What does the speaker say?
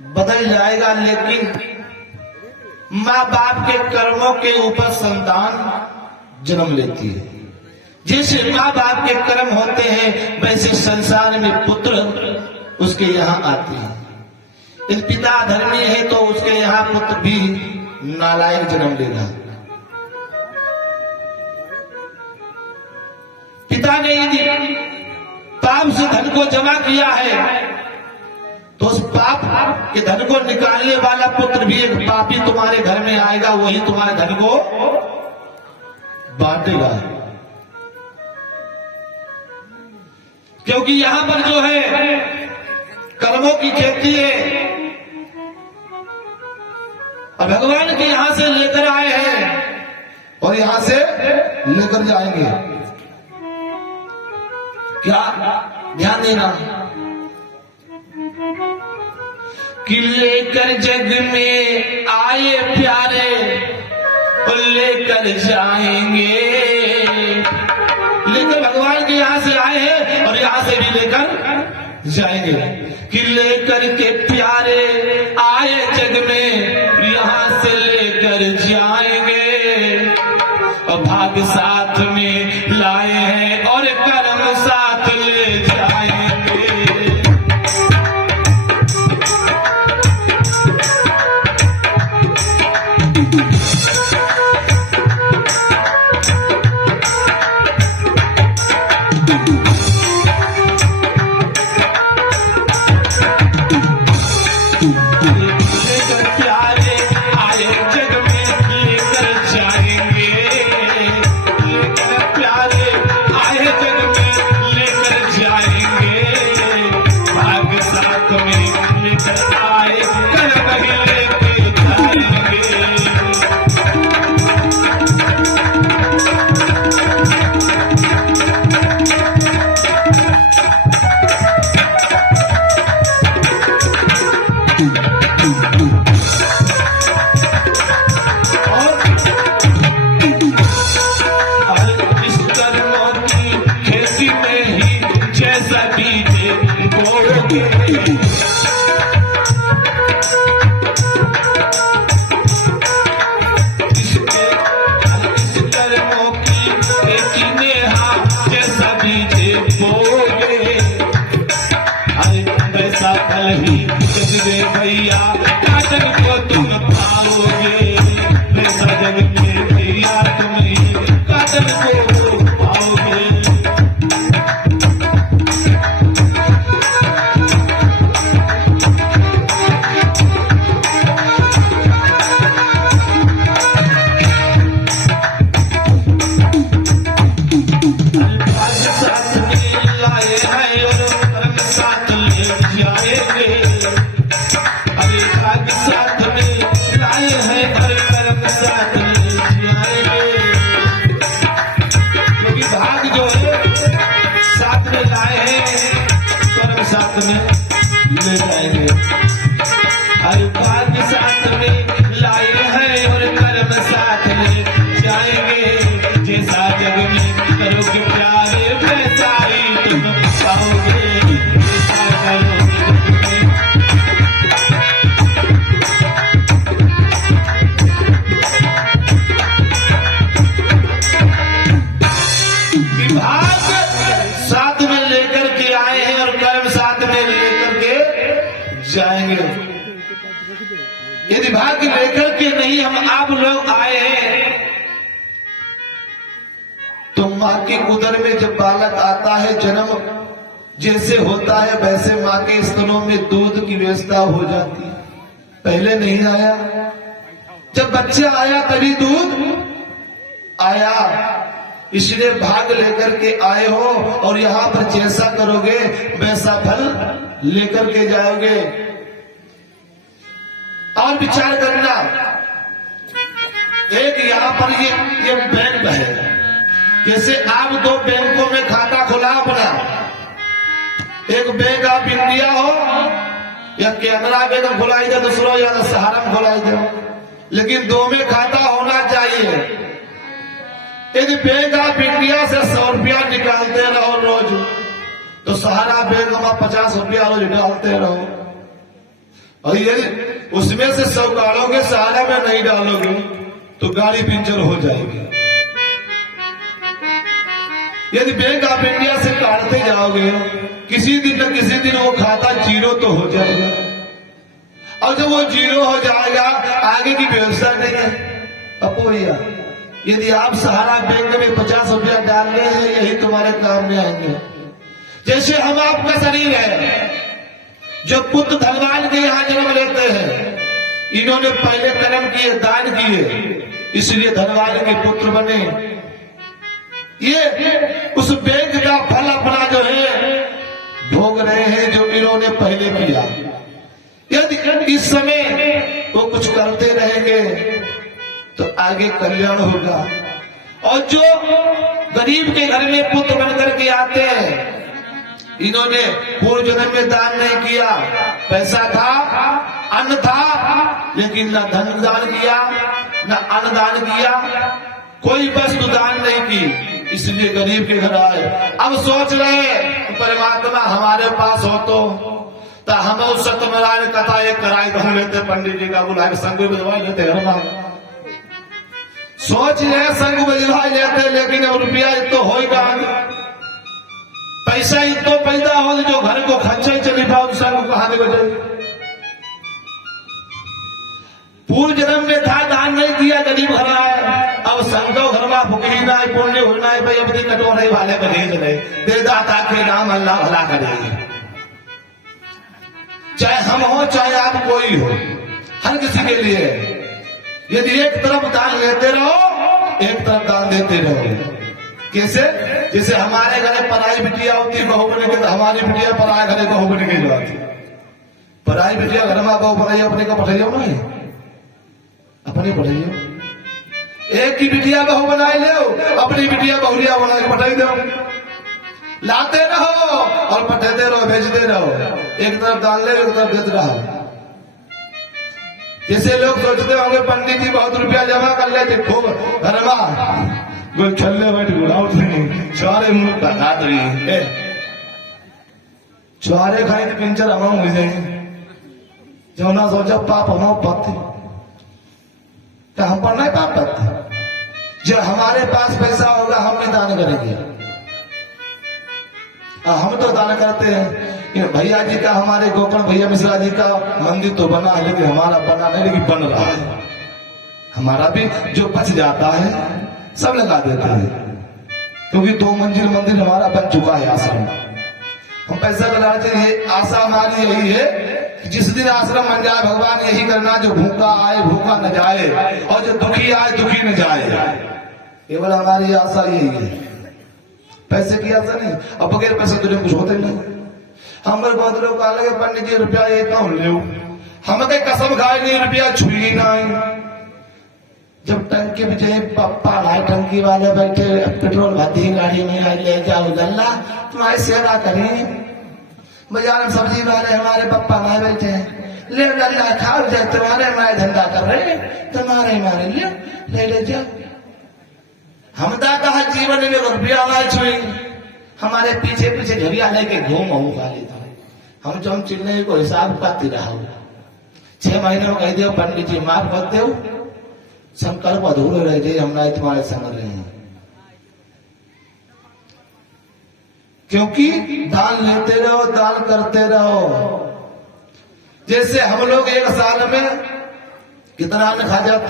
बदल जाएगा, लेकिन माँ बाप के कर्मों के ऊपर संतान जन्म लेती है। जैसे माँ बाप के कर्म होते हैं वैसे संसार में पुत्र उसके यहाँ आते हैं। यदि पिता धर्मी है तो उसके यहाँ पुत्र भी नालायक जन्म लेगा। पिता ने यदि पाप से धन को जमा किया है तो उस पाप के धन को निकालने वाला पुत्र भी एक पापी तुम्हारे घर में आएगा, वही तुम्हारे धन को बांटेगा। क्योंकि यहां पर जो है कर्मों की खेती है और भगवान के यहां से लेकर आए हैं और यहां से लेकर जाएंगे। क्या ध्यान देना कि लेकर जग में आए प्यारे और लेकर जाएंगे। लेकर भगवान के यहां से आए हैं और यहां से भी लेकर जाएंगे। कि लेकर के प्यारे आए जग में यहां से लेकर जाएंगे और भाग साथ में लाए हैं और कर्म साथ ले जाएंगे। भैया काटन को तुम पाओगे, वैसा जग में भैया तुम काटन को पाओगे। साथ में लाए हैं और कर्म साथ ले जाएंगे। साथ में लाए हैं और कर्म साथ ले जाएंगे। क्योंकि भाग जो है साथ में लाए हैं, कर्म साथ में ले जाएंगे। हर भाग साथ में लाए हैं और कर्म साथ ले जाएंगे। जैसा जग में करोगे प्यारे वैसा ही तुम पाओगे। ऐसा करोगे भाग साथ में लेकर के आए हैं और कर्म साथ में लेकर के जाएंगे। यदि भाग्य लेकर के नहीं हम आप लोग आए हैं तो माँ के उदर में जब बालक आता है जन्म जैसे होता है वैसे माँ के स्तनों में दूध की व्यवस्था हो जाती है। पहले नहीं आया, जब बच्चा आया तभी दूध आया। इसलिए भाग लेकर के आए हो और यहाँ पर जैसा करोगे वैसा फल लेकर के जाओगे। और विचार करना, एक यहाँ पर ये बैंक है। जैसे आप दो बैंकों में खाता खुला अपना, एक बैंक ऑफ इंडिया हो या कैनरा बैंक में खुलाई दे, दूसरो या सहारा में खुलाई दे, लेकिन दो में खाता होना चाहिए। यदि बैंक ऑफ इंडिया से 100 रुपया निकालते रहो रोज तो सहारा बैंक में 50 रुपया रोज डालते रहो। और यदि उसमें से 100 गाड़ोगे, सहारा में नहीं डालोगे तो गाड़ी पंचर हो जाएगी। यदि बैंक ऑफ इंडिया से काटते जाओगे, किसी दिन न किसी दिन वो खाता जीरो तो हो जाएगा, और जब वो जीरो हो जाएगा आगे की व्यवस्था नहीं है। अब भैया यदि आप सहारा बैंक में 50 रुपया डाल रहे हैं, यही तुम्हारे काम में आएंगे। जैसे हम आपका शरीर है, जो पुत्र धनवान के यहाँ जन्म लेते हैं, इन्होंने पहले कर्म किए, दान किए, इसलिए धनवान के पुत्र बने। ये उस बैंक का फल अपना जो है भोग रहे हैं, जो इन्होंने पहले किया। यदि इस समय वो कुछ करते रहेंगे तो आगे कल्याण होगा। और जो गरीब के घर में पुत्र बनकर के आते हैं, इन्होंने पूर्व जन्म में दान नहीं किया, पैसा था, अन्न था, लेकिन न धन दान किया, न अन्न दान किया, कोई वस्तु दान नहीं की, इसलिए गरीब के घर आए। अब सोच रहे परमात्मा हमारे पास हो तो हम उस सत्यनारायण कथा एक कराई तो हम लेते, पंडित जी का बुलाए संग बजवा लेते, सोच रहे संग बजवा लेते, लेकिन अब रुपया तो होगा, पैसा तो पैदा हो जो घर को खर्चा चली पाओ, संग कहा बजे। पूर्व जन्म में था, दान नहीं किया, गरीब घर आया, अब संतो घर में फुकरी ना पुण्य होना है भाई, अपनी कटोरे वाले बनेज नहीं दे, दाता के नाम अल्लाह भला करेगी। चाहे हम हो चाहे आप कोई हो, हर किसी के लिए यदि एक तरफ दान लेते रहो, एक तरफ दान देते रहो। कैसे? जैसे हमारे घरे पराई बिटिया होती बहू बने के, तो हमारी बिटिया पराए घरे बहू बने के जाती। पराई बिटिया घर में बहू बनाई, अपने को पठाइयो ना, अपने पढ़ाइयो। एक की बिटिया बहू बनाए ले, अपनी बिटिया बहुरिया बना के पठाई दो। लाते रहो और पठाते रहो, भेजते रहो, एक तरफ दान ले, एक तरफ भेज रहा। जैसे लोग सोचते होंगे पंडित जी बहुत रुपया जमा कर लेते, खूब घर में छल्ले बैठ गुड़ाउट सारे मुंह का छुआरे खाई तो पिंचर हम हो जाएंगे, जो ना सोचा पाप हम पाते, तो हम पर नहीं पाप पाते। जब हमारे पास पैसा होगा हम भी दान करेंगे। हम तो दान करते हैं। भैया जी का, हमारे गोकर्ण भैया मिश्रा जी का मंदिर तो बना है, लेकिन हमारा बना नहीं, लेकिन बन रहा है। हमारा भी जो बच जाता है सब लगा देते हैं, क्योंकि 2 मंजिल मंदिर हमारा बन चुका है आश्रम। हम पैसा लगाना चाहिए, आशा हमारी यही है कि जिस दिन आश्रम बन जाए, भगवान यही करना, जो भूखा आए भूखा न जाए, और जो दुखी आए दुखी न जाए। केवल हमारी आशा यही है, पैसे की आशा नहीं। अब बगैर पैसे तुझे कुछ होते नहीं। हमारे बहुत लोग कहा लगे पंडित जी रुपया ये कौन ले, हम कसम खाए नहीं, रुपया छुई नहीं। जब टंकी में जो पप्पा भाई टंकी वाले बैठे, पेट्रोल भर्ती गाड़ी में ले जाओ, गल्ला तुम्हारी सेवा करें। बाजार में सब्जी वाले हमारे पप्पा भाई बैठे हैं, ले गल्ला खाओ, जाए तुम्हारे माए धंधा कर रहे, तुम्हारे मारे ले जाओ। हमदा कहा जीवन में रुपया ना छुई, हमारे पीछे पीछे झरिया लेके घूम खा लेता है। हम जो हम चिल्ले को हिसाब करती रहा, 6 महीने में कह दो पंडित जी माफ कर दो, संकल्प अधूरे रह जाए, हम नहीं तुम्हारे संग रहे हैं। क्योंकि दान लेते रहो, दान करते रहो। जैसे हम लोग एक साल में कितना अन्न खा जाते